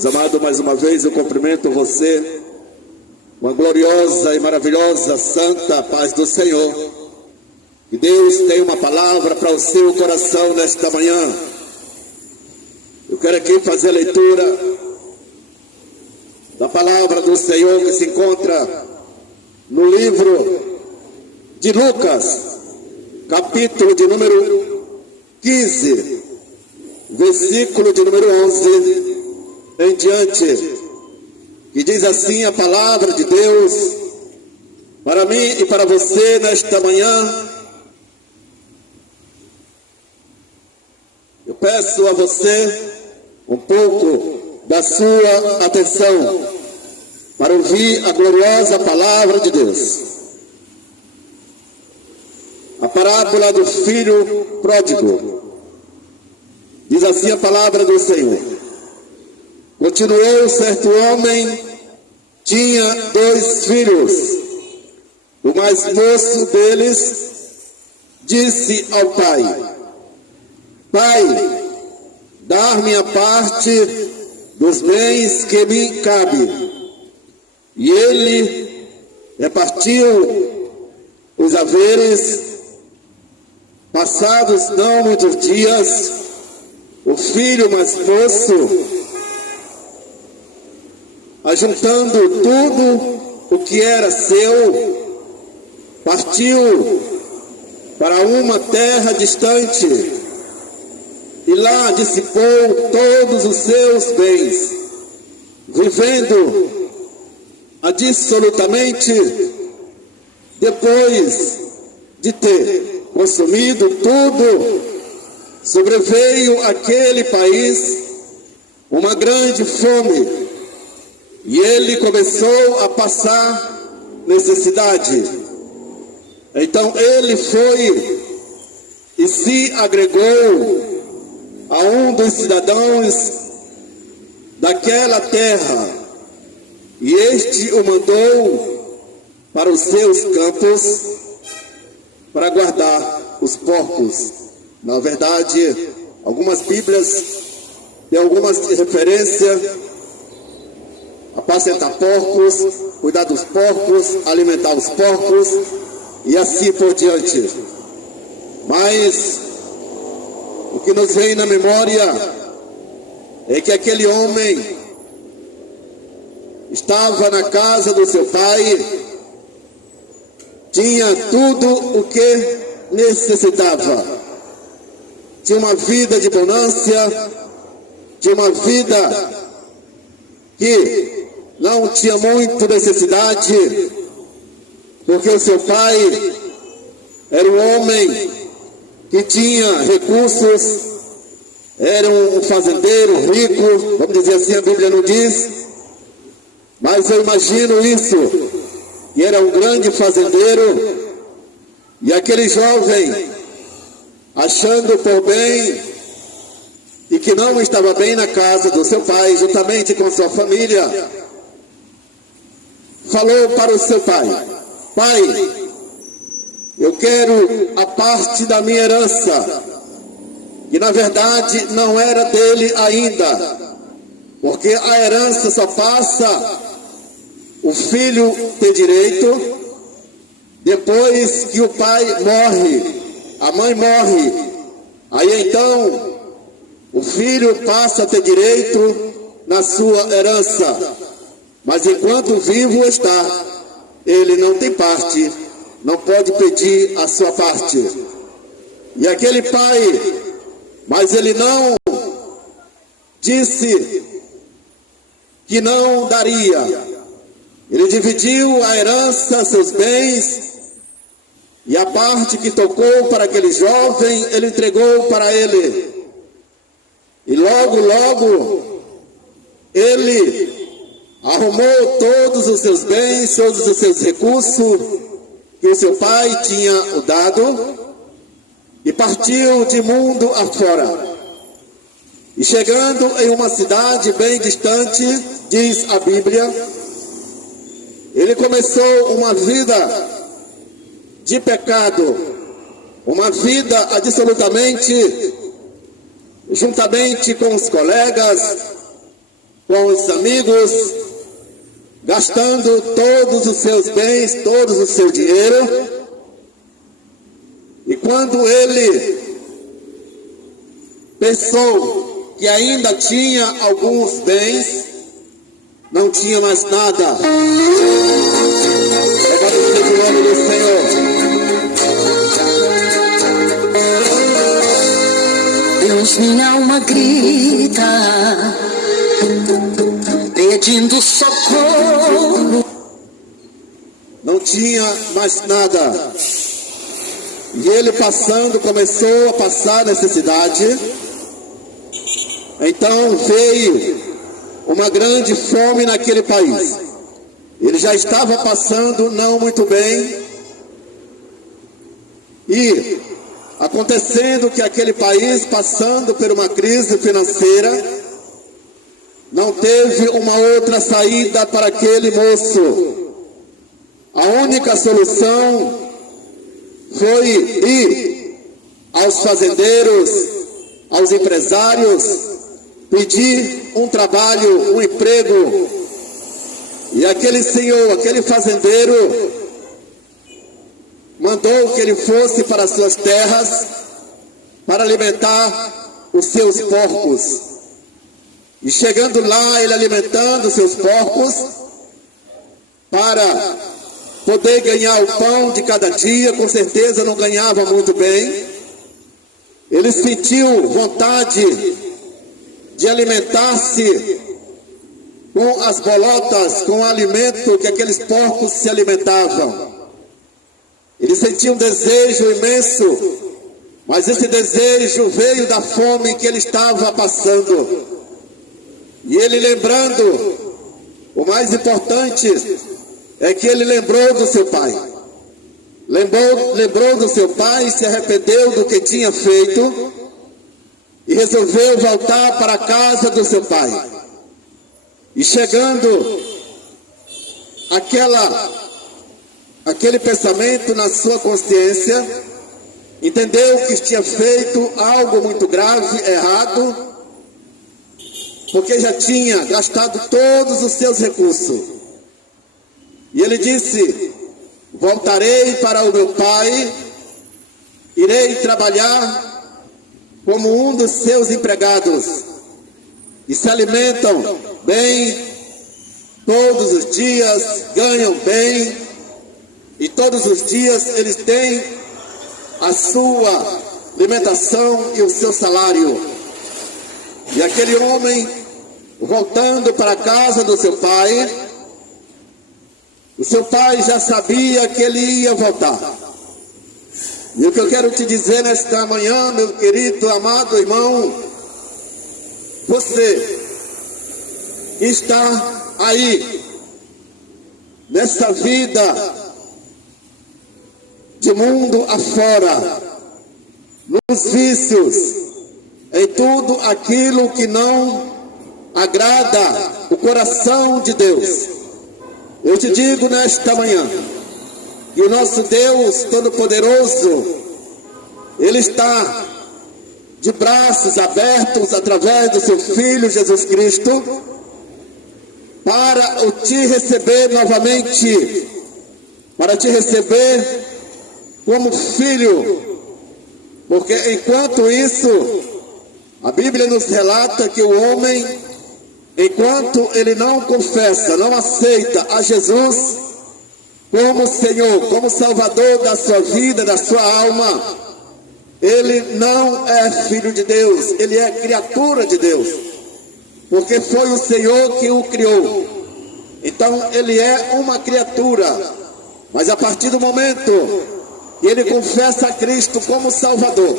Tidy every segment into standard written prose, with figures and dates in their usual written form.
Meus amados, mais uma vez eu cumprimento você, uma gloriosa e maravilhosa santa paz do Senhor. Que Deus tem uma palavra para o seu coração nesta manhã. Eu quero aqui fazer a leitura da palavra do Senhor que se encontra no livro de Lucas, capítulo de número 15, versículo de número 11 em diante, que diz assim a palavra de Deus para mim e para você nesta manhã. Eu peço a você um pouco da sua atenção para ouvir a gloriosa palavra de Deus. A parábola do filho pródigo. Diz assim a palavra do Senhor. Continuou: certo homem tinha 2 filhos. O mais moço deles disse ao pai: Pai, dar-me a parte dos bens que me cabe. E ele repartiu os haveres. Passados não muitos dias, o filho mais moço, ajuntando tudo o que era seu, partiu para uma terra distante e lá dissipou todos os seus bens, vivendo absolutamente. Depois de ter consumido tudo, sobreveio àquele país uma grande fome, e ele começou a passar necessidade. Então ele foi e se agregou a um dos cidadãos daquela terra, e este o mandou para os seus campos para guardar os porcos. Na verdade, algumas Bíblias têm algumas referências: apacentar porcos, cuidar dos porcos, alimentar os porcos e assim por diante. Mas o que nos vem na memória é que aquele homem estava na casa do seu pai, tinha tudo o que necessitava, tinha uma vida de bonança, tinha uma vida que não tinha muito necessidade, porque o seu pai era um homem que tinha recursos, era um fazendeiro rico, vamos dizer assim, a Bíblia não diz, mas eu imagino isso, que era um grande fazendeiro. E aquele jovem, achando por bem e que não estava bem na casa do seu pai, juntamente com sua família, falou para o seu pai: Pai, eu quero a parte da minha herança, que na verdade não era dele ainda, porque a herança só passa o filho ter direito depois que o pai morre, a mãe morre. Aí então o filho passa a ter direito na sua herança, mas enquanto vivo está, ele não tem parte, não pode pedir a sua parte. E aquele pai, mas ele não disse que não daria. Ele dividiu a herança, seus bens, e a parte que tocou para aquele jovem, ele entregou para ele. E logo, ele arrumou todos os seus bens, todos os seus recursos que o seu pai tinha o dado, e partiu de mundo afora. E chegando em uma cidade bem distante, diz a Bíblia, ele começou uma vida de pecado, uma vida absolutamente, juntamente com os colegas, com os amigos, gastando todos os seus bens, todo o seu dinheiro. E quando ele pensou que ainda tinha alguns bens, não tinha mais nada. Agora seja o nome do Senhor. Deus, minha alma grita, pedindo socorro. Não tinha mais nada. E ele passando, começou a passar necessidade. Então veio uma grande fome naquele país. Ele já estava passando não muito bem. E acontecendo que aquele país, passando por uma crise financeira, não teve uma outra saída para aquele moço. A única solução foi ir aos fazendeiros, aos empresários, pedir um trabalho, um emprego. E aquele senhor, aquele fazendeiro, mandou que ele fosse para as suas terras para alimentar os seus porcos. E chegando lá, ele alimentando os seus porcos para poder ganhar o pão de cada dia, com certeza não ganhava muito bem. Ele sentiu vontade de alimentar-se com as bolotas, com o alimento que aqueles porcos se alimentavam. Ele sentiu um desejo imenso, mas esse desejo veio da fome que ele estava passando. E ele lembrando, o mais importante é que ele lembrou do seu pai. Lembrou do seu pai, se arrependeu do que tinha feito e resolveu voltar para a casa do seu pai. E chegando aquele pensamento na sua consciência, entendeu que tinha feito algo muito grave, errado, porque já tinha gastado todos os seus recursos. E ele disse: voltarei para o meu pai, irei trabalhar como um dos seus empregados, e se alimentam bem todos os dias, ganham bem, e todos os dias eles têm a sua alimentação e o seu salário. E aquele homem, voltando para a casa do seu pai, o seu pai já sabia que ele ia voltar. E o que eu quero te dizer nesta manhã, meu querido, amado irmão, você está aí, nessa vida de mundo afora, nos vícios, em tudo aquilo que não agrada o coração de Deus. Eu te digo nesta manhã que o nosso Deus Todo-Poderoso, Ele está de braços abertos através do seu Filho Jesus Cristo para te receber novamente, para te receber como filho, porque enquanto isso, a Bíblia nos relata que o homem, enquanto ele não confessa, não aceita a Jesus como Senhor, como Salvador da sua vida, da sua alma, ele não é filho de Deus, ele é criatura de Deus, porque foi o Senhor que o criou. Então ele é uma criatura, mas a partir do momento que ele confessa a Cristo como Salvador,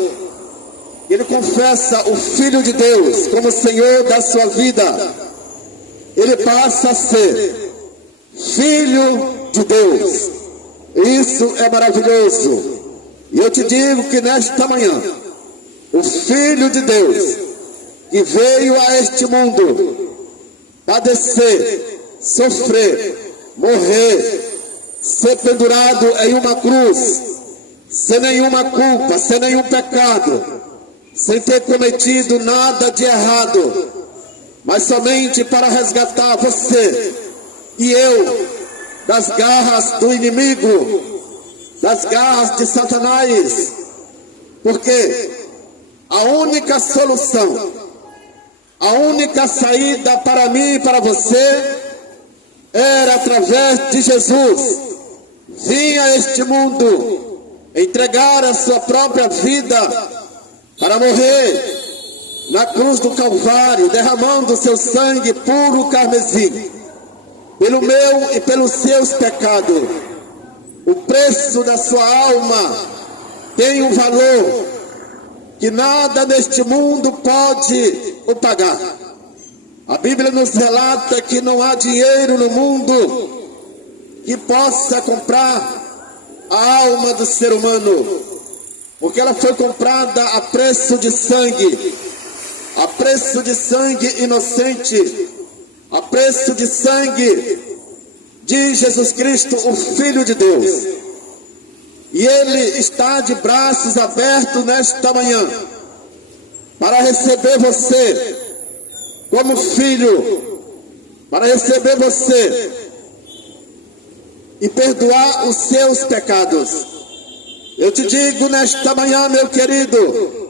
ele confessa o Filho de Deus como Senhor da sua vida, ele passa a ser filho de Deus. Isso é maravilhoso. E eu te digo que nesta manhã, o Filho de Deus, que veio a este mundo, padecer, sofrer, morrer, ser pendurado em uma cruz, sem nenhuma culpa, sem nenhum pecado, sem ter cometido nada de errado, mas somente para resgatar você e eu das garras do inimigo, das garras de Satanás, porque a única solução, a única saída para mim e para você era através de Jesus. Vinha a este mundo entregar a sua própria vida para morrer na cruz do Calvário, derramando seu sangue puro carmesim, pelo meu e pelos seus pecados. O preço da sua alma tem um valor que nada neste mundo pode o pagar. A Bíblia nos relata que não há dinheiro no mundo que possa comprar a alma do ser humano, porque ela foi comprada a preço de sangue inocente, a preço de sangue de Jesus Cristo, o Filho de Deus. E Ele está de braços abertos nesta manhã para receber você como filho, para receber você e perdoar os seus pecados. Eu te digo nesta manhã, meu querido,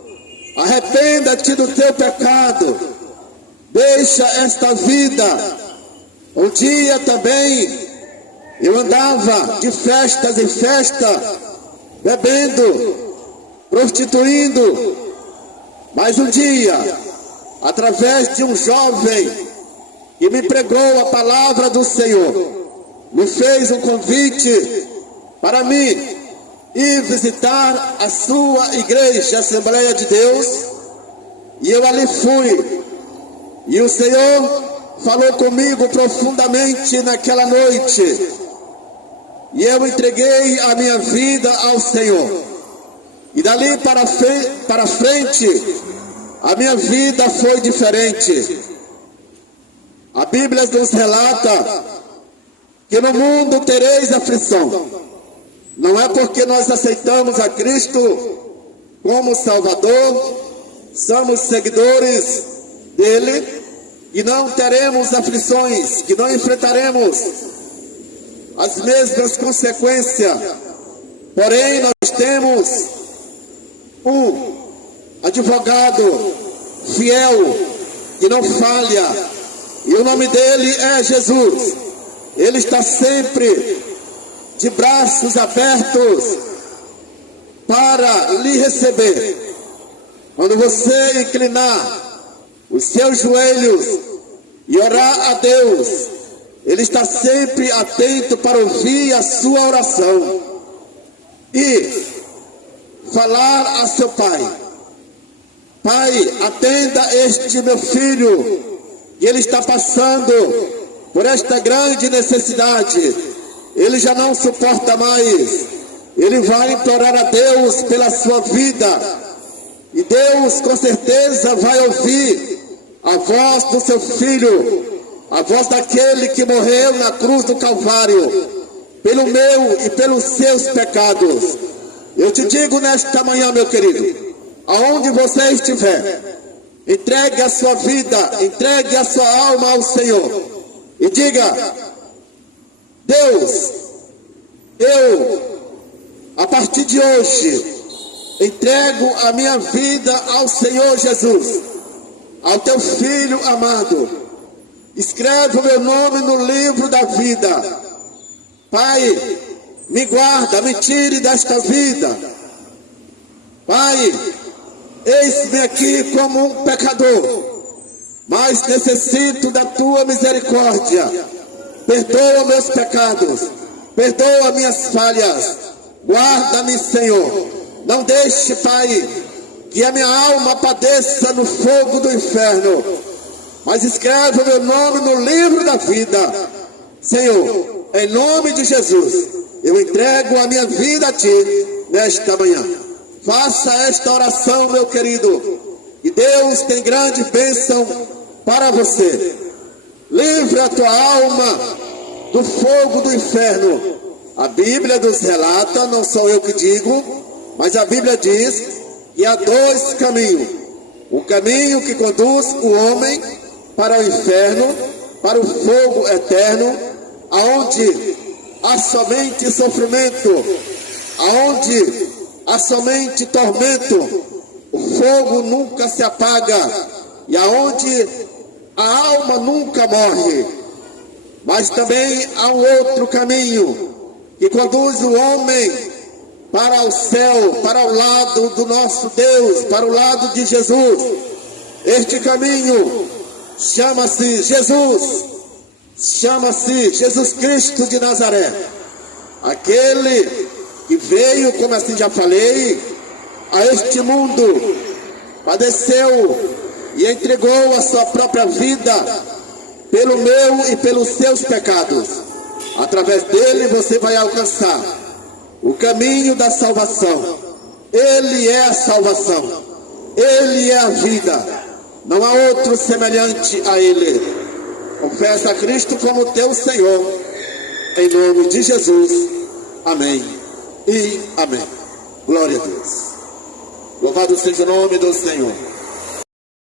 arrependa-te do teu pecado, deixa esta vida. Um dia também eu andava de festas em festa, bebendo, prostituindo, mas um dia, através de um jovem que me pregou a palavra do Senhor, me fez um convite para mim ir visitar a sua igreja, Assembleia de Deus, e eu ali fui, e o Senhor falou comigo profundamente naquela noite, e eu entreguei a minha vida ao Senhor, e dali para frente, a minha vida foi diferente. A Bíblia nos relata que no mundo tereis aflição. Não é porque nós aceitamos a Cristo como Salvador, somos seguidores dele, e não teremos aflições, que não enfrentaremos as mesmas consequências. Porém, nós temos um advogado fiel, que não falha, e o nome dele é Jesus. Ele está sempre de braços abertos para lhe receber. Quando você inclinar os seus joelhos e orar a Deus, Ele está sempre atento para ouvir a sua oração e falar a seu pai: Pai, atenda este meu filho, e ele está passando por esta grande necessidade, ele já não suporta mais, ele vai implorar a Deus pela sua vida, e Deus com certeza vai ouvir a voz do seu filho, a voz daquele que morreu na cruz do Calvário, pelo meu e pelos seus pecados. Eu te digo nesta manhã, meu querido, aonde você estiver, entregue a sua vida, entregue a sua alma ao Senhor, e diga: Deus, eu, a partir de hoje, entrego a minha vida ao Senhor Jesus, ao teu Filho amado. Escreve o meu nome no livro da vida. Pai, me guarda, me tire desta vida. Pai, eis-me aqui como um pecador, mas necessito da tua misericórdia. Perdoa meus pecados, perdoa minhas falhas, guarda-me, Senhor. Não deixe, Pai, que a minha alma padeça no fogo do inferno, mas escreve o meu nome no livro da vida. Senhor, em nome de Jesus, eu entrego a minha vida a Ti nesta manhã. Faça esta oração, meu querido, e Deus tem grande bênção para você. Livre a tua alma do fogo do inferno. A Bíblia nos relata, não sou eu que digo, mas a Bíblia diz que há dois caminhos: o caminho que conduz o homem para o inferno, para o fogo eterno, aonde há somente sofrimento, aonde há somente tormento, o fogo nunca se apaga, e aonde a alma nunca morre. Mas também há um outro caminho, que conduz o homem para o céu, para o lado do nosso Deus, para o lado de Jesus. Este caminho chama-se Jesus, chama-se Jesus Cristo de Nazaré, aquele que veio, como assim já falei, a este mundo, padeceu e entregou a sua própria vida pelo meu e pelos seus pecados. Através dele você vai alcançar o caminho da salvação. Ele é a salvação, ele é a vida, não há outro semelhante a ele. Confessa a Cristo como teu Senhor, em nome de Jesus, amém e amém. Glória a Deus. Louvado seja o nome do Senhor.